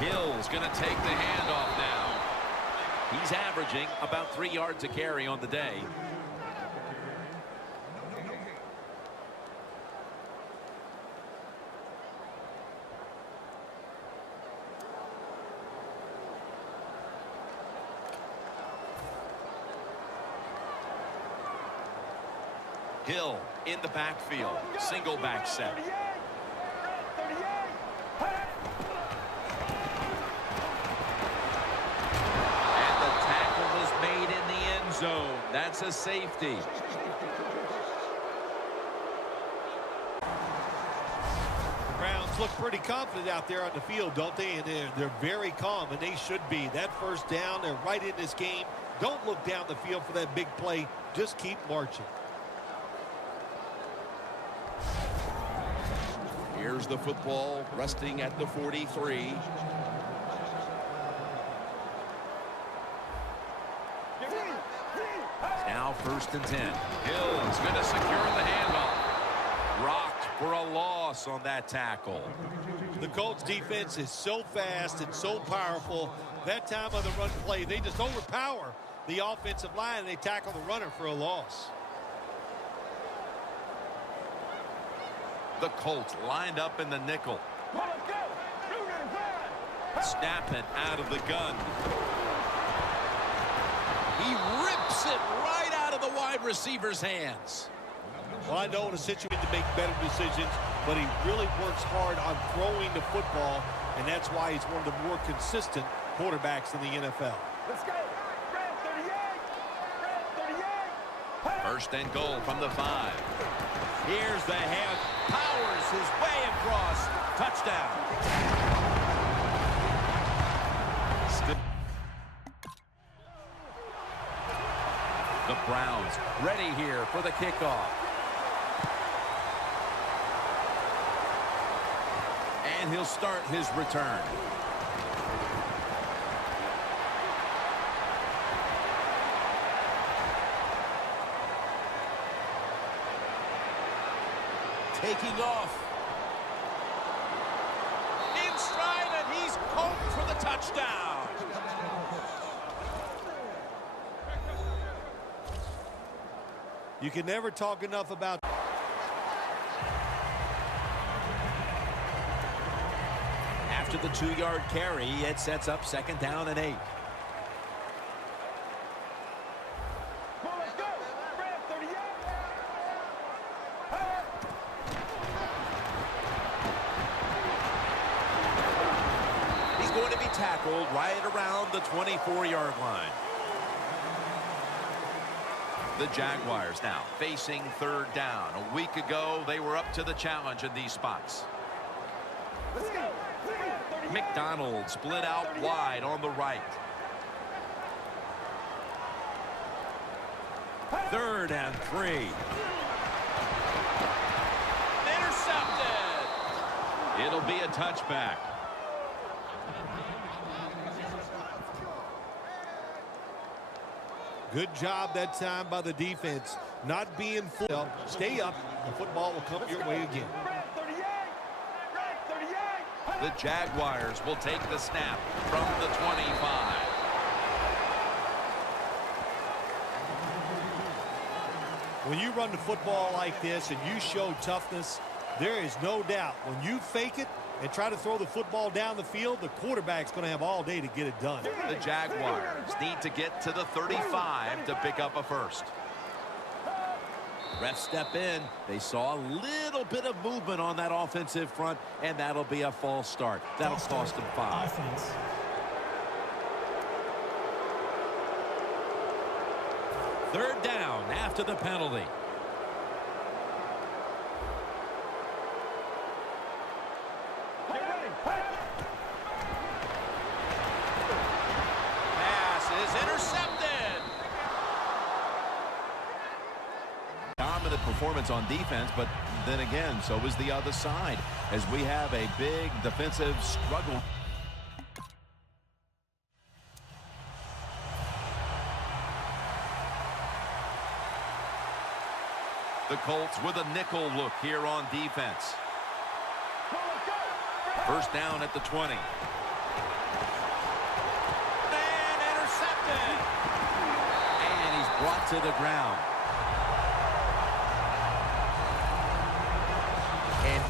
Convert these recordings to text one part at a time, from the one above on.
Hill's going to take the handoff now. He's averaging about 3 yards a carry on the day. Hill in the backfield. Single back set. And the tackle is made in the end zone. That's a safety. The Browns look pretty confident out there on the field, don't they? And they're very calm, and they should be. That first down, they're right in this game. Don't look down the field for that big play. Just keep marching. Here's the football resting at the 43. Now 1st and 10. Hill is going to secure the handoff. Rocked for a loss on that tackle. The Colts defense is so fast and so powerful. That time on the run play, they just overpower the offensive line, and they tackle the runner for a loss. The Colts lined up in the nickel. Snapping out of the gun. He rips it right out of the wide receiver's hands. Well, I know in a situation to make better decisions, but he really works hard on throwing the football, and that's why he's one of the more consistent quarterbacks in the NFL. Let's go. 38. 1st and goal from the 5. Here's the hand. Powers his way across. Touchdown. The Browns ready here for the kickoff. And he'll start his return. Taking off. In stride, and he's home for the touchdown. You can never talk enough about. After the 2-yard carry, it sets up 2nd down and 8. Going to be tackled right around the 24-yard line. The Jaguars now facing 3rd down. A week ago, they were up to the challenge in these spots. McDonald split out wide on the right. 3rd and 3. Intercepted. It'll be a touchback. Good job that time by the defense. Not being full. Stay up. The football will come your way again. The Jaguars will take the snap from the 25. When you run the football like this and you show toughness, there is no doubt when you fake it and try to throw the football down the field, the quarterback's going to have all day to get it done. The Jaguars need to get to the 35 to pick up a first. Refs step in. They saw a little bit of movement on that offensive front, and that'll be a false start. That'll cost them 5. Offense. Third down after the penalty. Pass is intercepted. Dominant performance on defense, but then again, so is the other side as we have a big defensive struggle. The Colts with a nickel look here on defense. First down at the 20. intercepted. And he's brought to the ground. And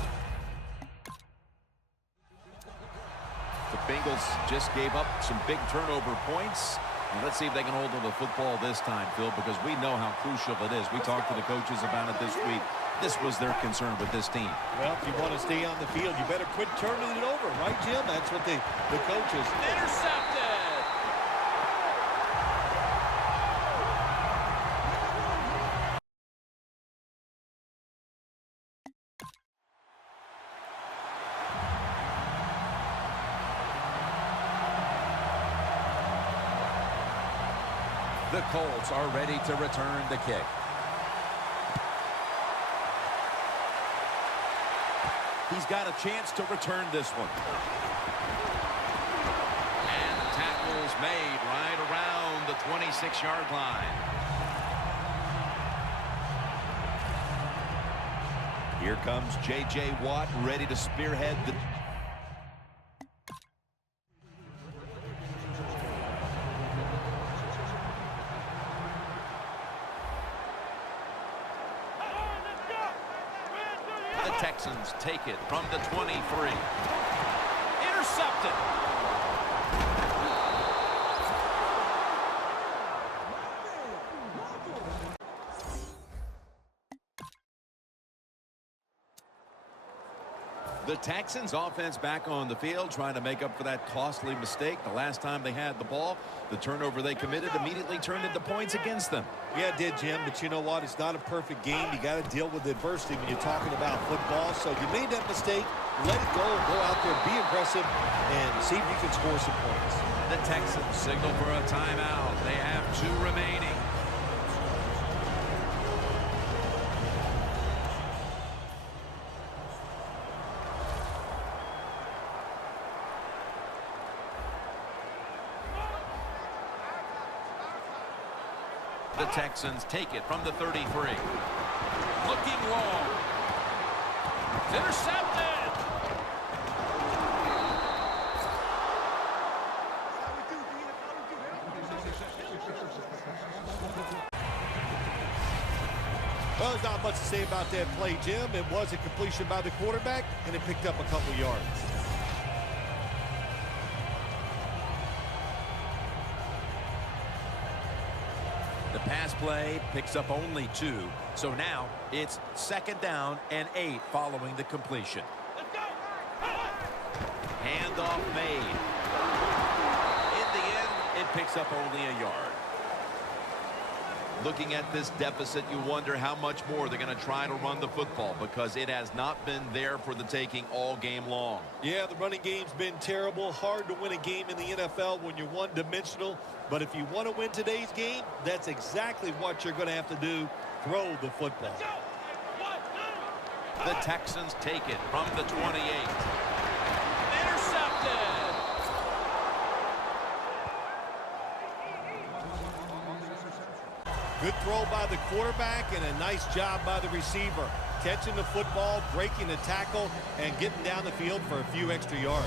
the Bengals just gave up some big turnover points. And let's see if they can hold on to the football this time, Phil, because we know how crucial it is. We talked to the coaches about it this week. This was their concern with this team. Well, if you want to stay on the field, you better quit turning it over, right, Jim? That's what the coaches. Intercepted. The Colts are ready to return the kick. He's got a chance to return this one. And the tackle's made right around the 26-yard line. Here comes J.J. Watt ready to spearhead the... The Texans take it from the 23. Intercepted. The Texans offense back on the field trying to make up for that costly mistake. The last time they had the ball, the turnover they committed immediately turned into points against them. Yeah, it did, Jim, but you know what? It's not a perfect game. You got to deal with adversity when you're talking about football. So you made that mistake, let it go out there, be aggressive, and see if you can score some points. The Texans signal for a timeout. They have 2 remaining. The Texans take it from the 33. Looking long. It's intercepted. Well, there's not much to say about that play, Jim. It was a completion by the quarterback, and it picked up a couple yards. The pass play picks up only 2. So now it's 2nd down and 8 following the completion. Handoff made. In the end, it picks up only a yard. Looking at this deficit, you wonder how much more they're going to try to run the football because it has not been there for the taking all game long. Yeah, the running game's been terrible. Hard to win a game in the NFL when you're one-dimensional. But if you want to win today's game, that's exactly what you're going to have to do. Throw the football. The Texans take it from the 28. Intercepted. Good throw by the quarterback and a nice job by the receiver. Catching the football, breaking the tackle, and getting down the field for a few extra yards.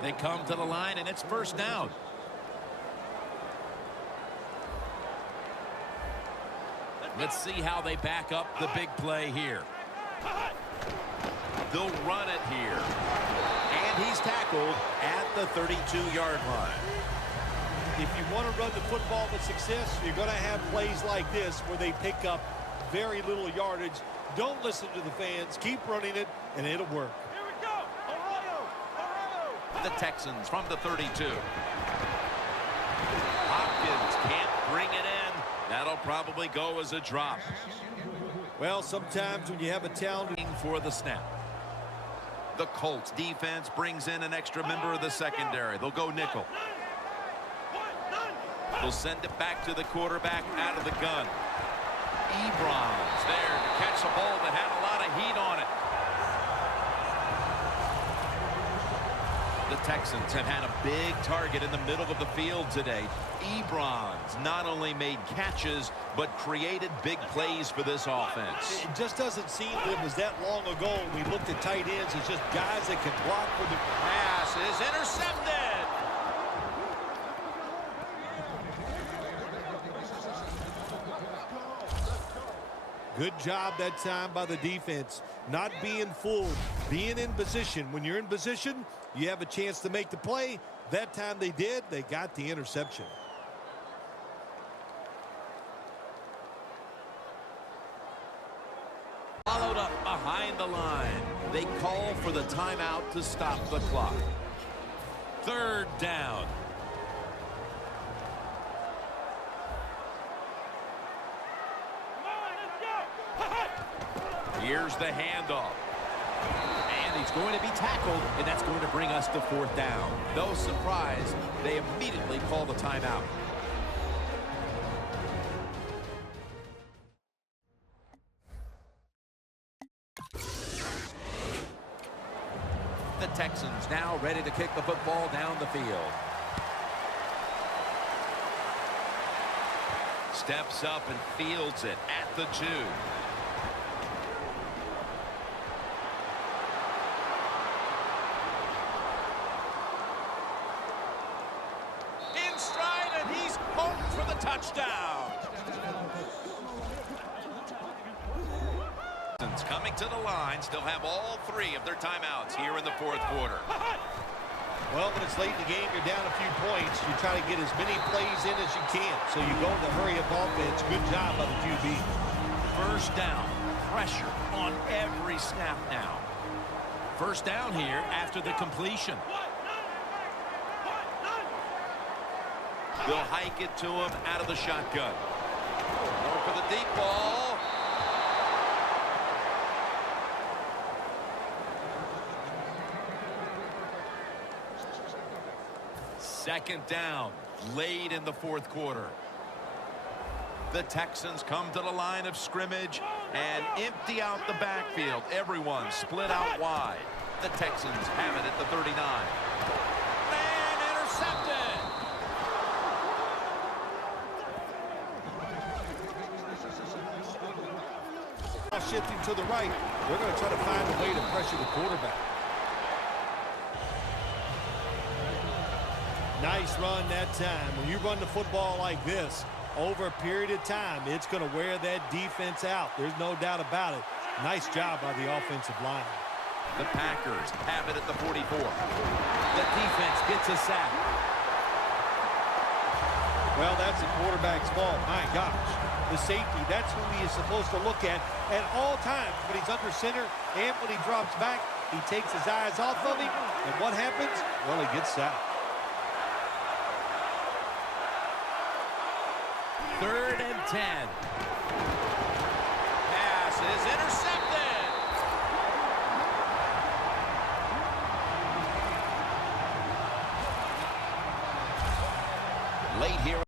They come to the line, and it's 1st down. Let's see how they back up the big play here. They'll run it here. And he's tackled at the 32-yard line. If you want to run the football with success, you're going to have plays like this where they pick up very little yardage. Don't listen to the fans. Keep running it, and it'll work. Here we go. Ohio. The Texans from the 32. Hopkins can't bring it in. That'll probably go as a drop. Well, sometimes when you have a talented... For the snap. The Colts defense brings in an extra member of the secondary. They'll go nickel. They'll send it back to the quarterback out of the gun. Ebron's there to catch a ball that had a lot of heat on it. The Texans have had a big target in the middle of the field today. Ebrons not only made catches, but created big plays for this offense. It just doesn't seem that it was that long ago when we looked at tight ends as just guys that can block for the Pass is intercepted. Good job that time by the defense. Not being fooled, being in position. When you're in position, you have a chance to make the play. That time they did. They got the interception. Followed up behind the line. They call for the timeout to stop the clock. Third down. Here's the handoff. And he's going to be tackled, and that's going to bring us to fourth down. No surprise, they immediately call the timeout. The Texans now ready to kick the football down the field. Steps up and fields it at the 2. In stride, and he's home for the touchdown. Coming to the line, still have all 3 of their timeouts here in the fourth quarter. Well, when it's late in the game, you're down a few points. You try to get as many plays in as you can. So you go in the hurry-up offense. Good job by the QB. First down. Pressure on every snap now. First down here after the completion. They'll hike it to him out of the shotgun. Going for the deep ball. Second down, late in the fourth quarter. The Texans come to the line of scrimmage and empty out the backfield. Everyone split out wide. The Texans have it at the 39. And intercepted. Shifting to the right, they're going to try to find a way to pressure the quarterback. Nice run that time. When you run the football like this, over a period of time, it's going to wear that defense out. There's no doubt about it. Nice job by the offensive line. The Packers have it at the 44. The defense gets a sack. Well, that's the quarterback's fault. My gosh. The safety, that's who he is supposed to look at all times. When he's under center and when he drops back, he takes his eyes off of him. And what happens? Well, he gets sacked. 3rd and 10. Pass is intercepted. Late here.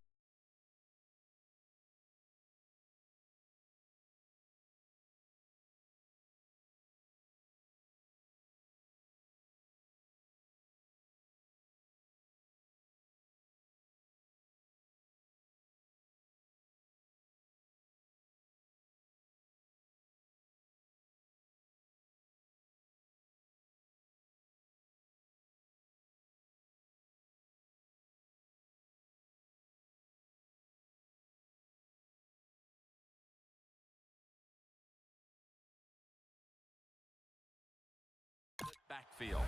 Backfield.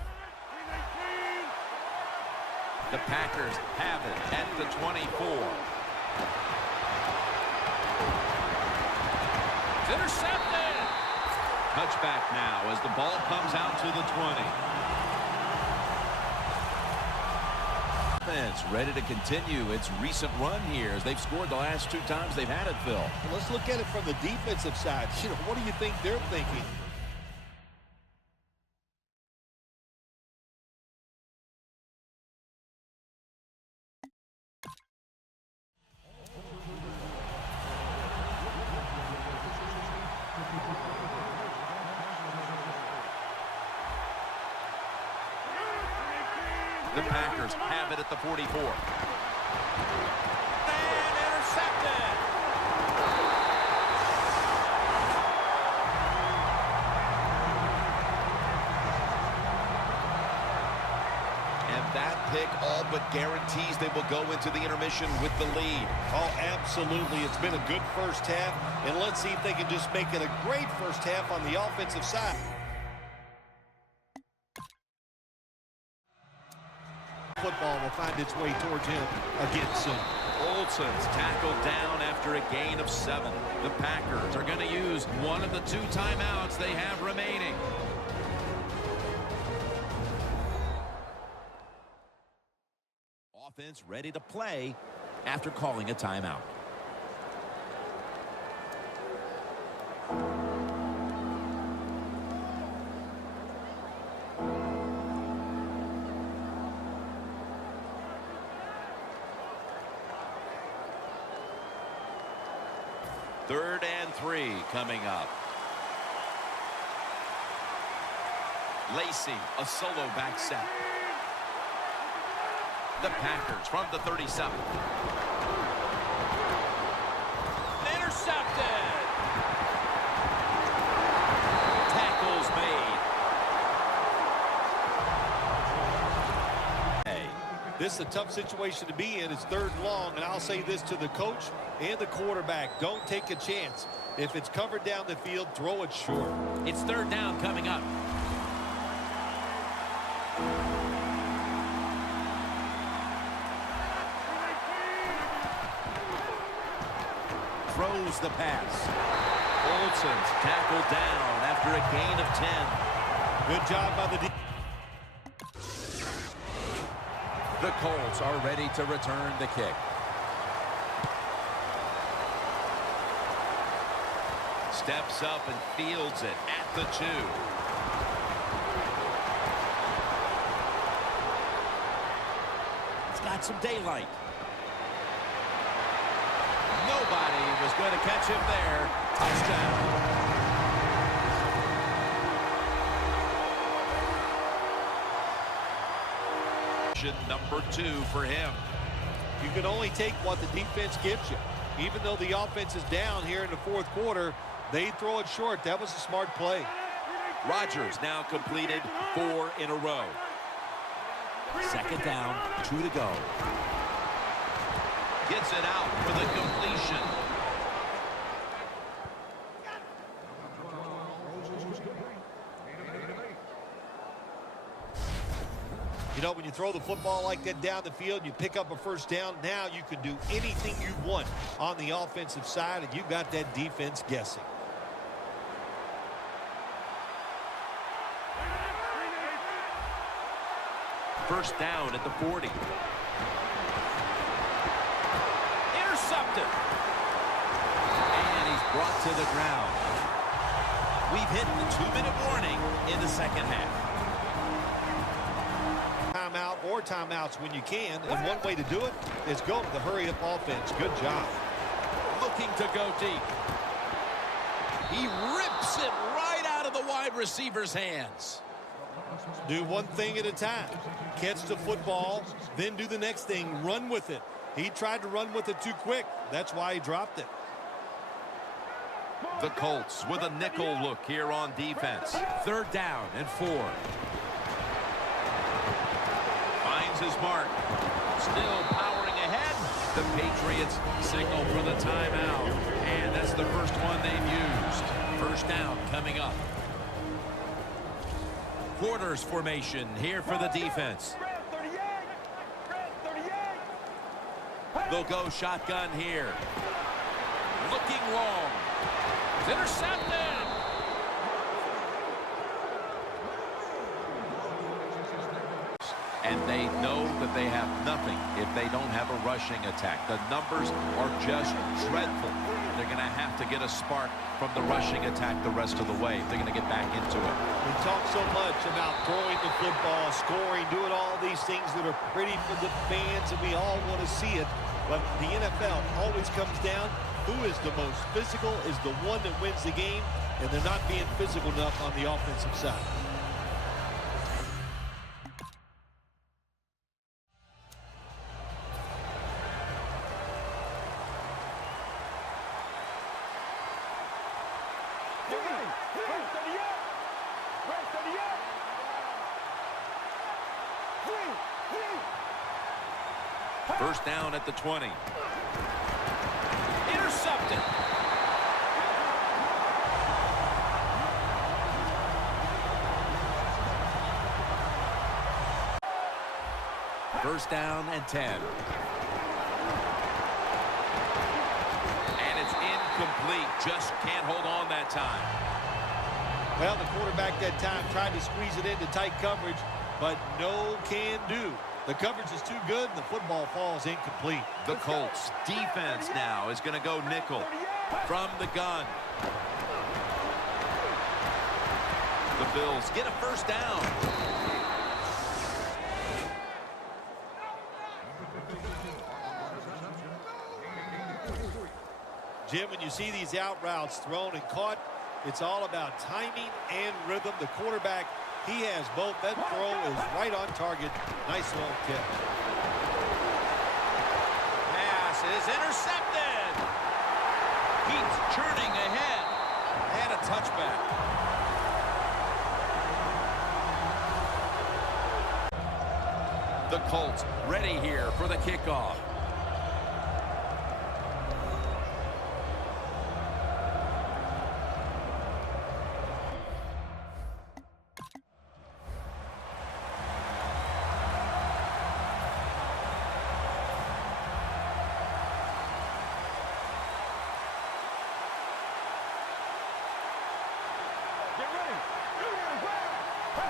The Packers have it at the 24. It's intercepted. Touchback now as the ball comes out to the 20. Offense ready to continue its recent run here as they've scored the last 2 times they've had it, Phil. Well, let's look at it from the defensive side. What do you think they're thinking? The Packers have it at the 44. And intercepted. And that pick all but guarantees they will go into the intermission with the lead. Oh, absolutely. It's been a good first half, and let's see if they can just make it a great first half on the offensive side. Football will find its way towards him again soon. Olsen's tackled down after a gain of 7. The Packers are going to use one of the 2 timeouts they have remaining. Offense ready to play after calling a timeout. Third and 3 coming up. Lacey, a solo back set. The Packers from the 37. Intercepted. Tackles made. Hey. This is a tough situation to be in. It's 3rd and long, and I'll say this to the coach and the quarterback. Don't take a chance. If it's covered down the field, throw it short. It's 3rd down coming up. Throws the pass. Olsen's tackled down after a gain of 10. Good job by the defense. The Colts are ready to return the kick. Steps up and fields it at the 2. It's got some daylight. Nobody was going to catch him there. Touchdown. Number 2 for him. You can only take what the defense gives you. Even though the offense is down here in the 4th quarter, they throw it short. That was a smart play. Rodgers now completed 4 in a row. 2nd down, 2 to go. Gets it out for the completion. You know, when you throw the football like that down the field, you pick up a first down, now you can do anything you want on the offensive side, and you got that defense guessing. First down at the 40. Intercepted. And he's brought to the ground. We've hit the 2-minute warning in the 2nd half. Timeout or timeouts when you can, and one way to do it is go to the hurry-up offense. Good job. Looking to go deep. He rips it right out of the wide receiver's hands. Do one thing at a time. Catch the football, then do the next thing. Run with it. He tried to run with it too quick. That's why he dropped it. The Colts with a nickel look here on defense. 3rd down and 4. Finds his mark. Still powering ahead. The Patriots signal for the timeout. And that's the first one they've used. First down coming up. Quarters formation here for the defense. They'll go shotgun here. Looking long. It's intercepted. And they know that they have nothing if they don't have a rushing attack. The numbers are just dreadful. They're going to have to get a spark from the rushing attack the rest of the way if they're going to get back into it. We talk so much about throwing the football, scoring, doing all these things that are pretty for the fans, and we all want to see it. But the NFL always comes down, who is the most physical is the one that wins the game, and they're not being physical enough on the offensive side. First down at the 20. Intercepted. First down and 10. And it's incomplete. Just can't hold on that time. Well, the quarterback that time tried to squeeze it into tight coverage, but no can do. The coverage is too good, and the football falls incomplete. The Colts defense now is going to go nickel from the gun. The Bills get a first down. Jim, when you see these out routes thrown and caught, it's all about timing and rhythm. The quarterback, he has both. That throw is right on target. Nice long tip. Pass is intercepted. He's churning ahead. And a touchback. The Colts ready here for the kickoff.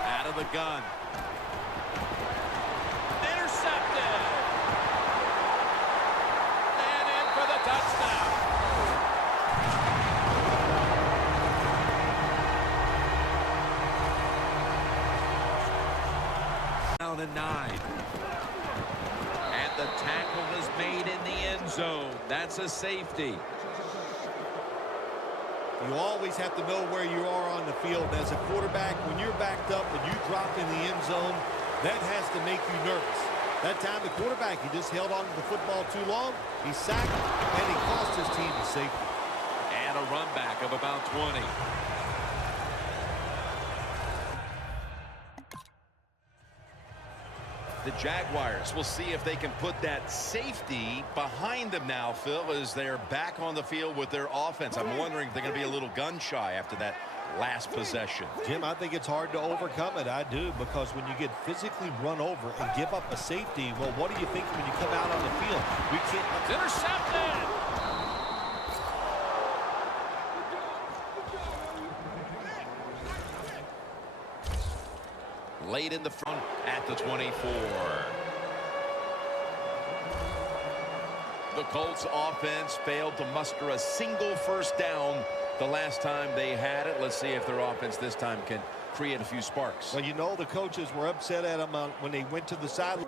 Out of the gun. Intercepted. And in for the touchdown. Down and 9. And the tackle is made in the end zone. That's a safety. You always have to know where you are on the field. As a quarterback, when you're backed up and you drop in the end zone, that has to make you nervous. That time, the quarterback, he just held on to the football too long. He sacked, and he cost his team a safety. And a run back of about 20. The Jaguars will see if they can put that safety behind them now, Phil, as they're back on the field with their offense. I'm wondering if they're going to be a little gun-shy after that last possession. Jim, I think it's hard to overcome it. I do, because when you get physically run over and give up a safety, well, what do you think when you come out on the field? We can't... It's intercepted. Late in the front at the 24. The Colts offense failed to muster a single first down the last time they had it. Let's see if their offense this time can create a few sparks. Well, you know the coaches were upset at them when they went to the sideline.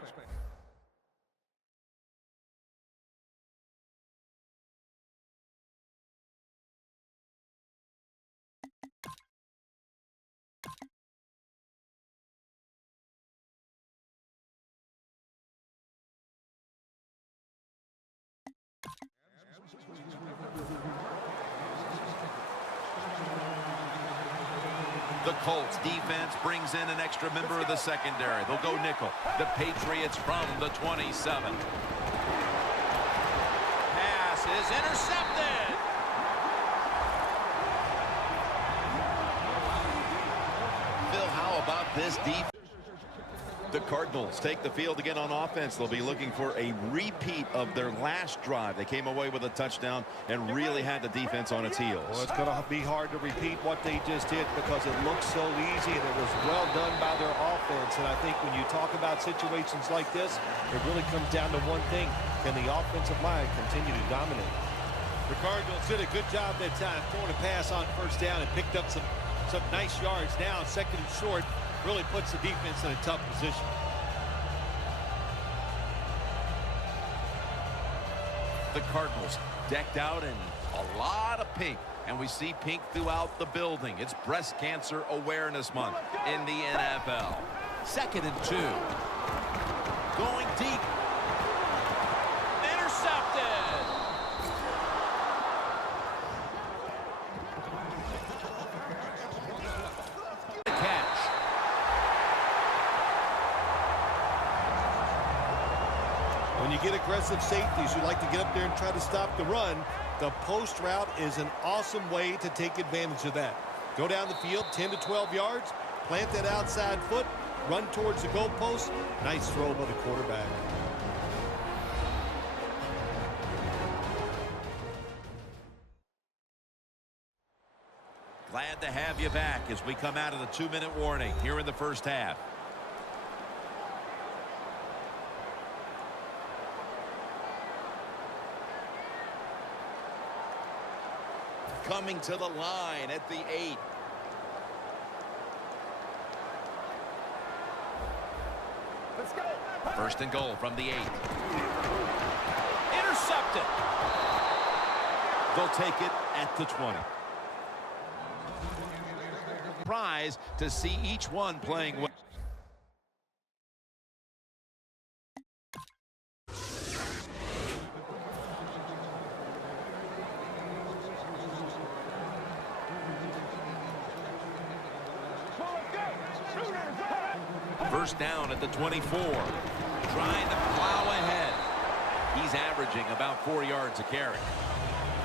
The Colts defense brings in an extra member of the secondary. They'll go nickel. The Patriots from the 27. Pass is intercepted. Phil, how about this defense? The Cardinals take the field again on offense. They'll be looking for a repeat of their last drive. They came away with a touchdown and really had the defense on its heels. Well, it's going to be hard to repeat what they just did because it looks so easy and it was well done by their offense. And I think when you talk about situations like this, it really comes down to one thing. Can the offensive line continue to dominate? The Cardinals did a good job that time throwing a pass on first down and picked up some nice yards. Now, second and short, really puts the defense in a tough position. The Cardinals decked out in a lot of pink, and we see pink throughout the building. It's Breast Cancer Awareness Month in the NFL. 2nd and 2. Going deep. Intercepted. aggressive safeties who like to get up there and try to stop the run, the post route is an awesome way to take advantage of that. Go down the field 10 to 12 yards, plant that outside foot, run towards the goalpost. Nice throw by the quarterback. Glad to have you back as we come out of the 2-minute warning here in the first half. Coming to the line at the 8. Let's go. First and goal from the 8. Intercepted. They'll take it at the 20. Surprise to see each one playing well. First down at the 24. Trying to plow ahead. He's averaging about 4 yards a carry.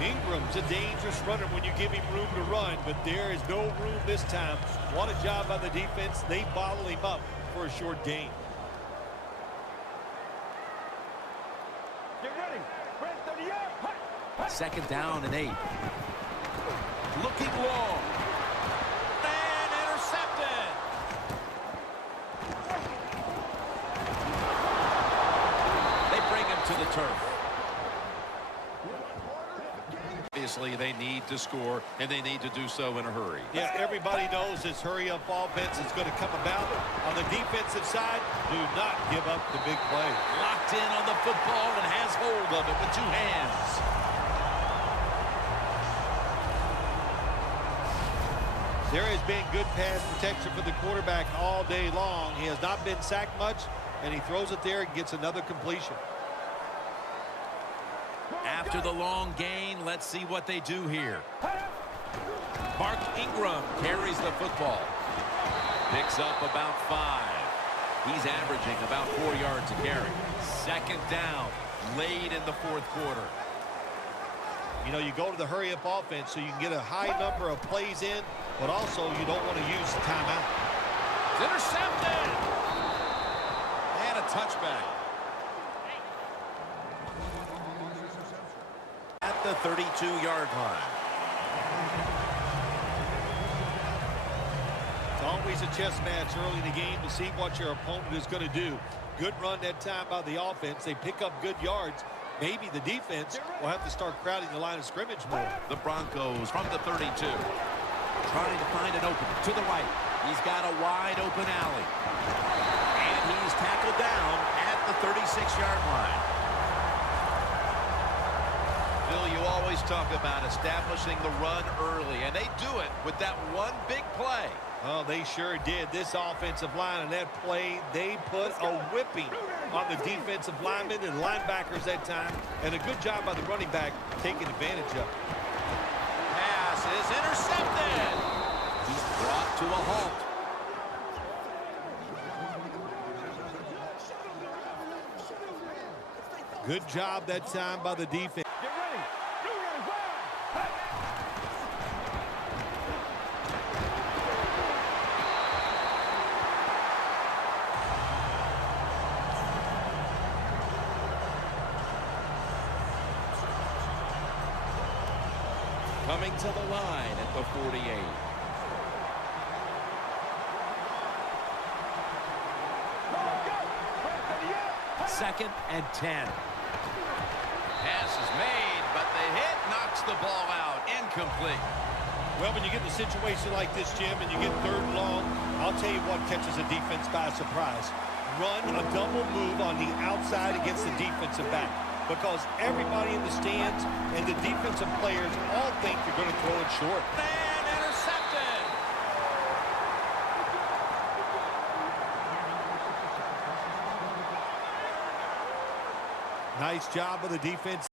Ingram's a dangerous runner when you give him room to run, but there is no room this time. What a job by the defense. They bottle him up for a short gain. Get ready. Red 38. Second down and 8. Looking long. And intercepted. They bring him to the turf. Obviously, they need to score, and they need to do so in a hurry. Yeah, everybody knows this hurry-up offense is going to come about. On the defensive side, do not give up the big play. Locked in on the football and has hold of it with 2 hands. There has been good pass protection for the quarterback all day long. He has not been sacked much, and he throws it there and gets another completion. After the long gain, let's see what they do here. Mark Ingram carries the football. Picks up about 5. He's averaging about 4 yards a carry. Second down, late in the fourth quarter. You know, you go to the hurry-up offense so you can get a high number of plays in, but also you don't want to use the timeout. It's intercepted. And a touchback. At the 32-yard line. It's always a chess match early in the game to see what your opponent is going to do. Good run that time by the offense. They pick up good yards. Maybe the defense will have to start crowding the line of scrimmage more. The Broncos from the 32. Trying to find an opening to the right. He's got a wide open alley. And he's tackled down at the 36-yard line. Bill, you always talk about establishing the run early, and they do it with that one big play. Oh, they sure did. This offensive line and that play, they put a whipping on the defensive linemen and linebackers that time, and a good job by the running back taking advantage of it. Pass is intercepted. He's brought to a halt. Good job that time by the defense. Get ready. Coming to the line at the 48. Second and 10. Pass is made, but the hit knocks the ball out. Incomplete. Well, when you get in a situation like this, Jim, and you get third and long, I'll tell you what catches a defense by surprise. Run a double move on the outside against the defensive back, because everybody in the stands and the defensive players all think you're going to throw it short. And intercepted. Nice job of the defense.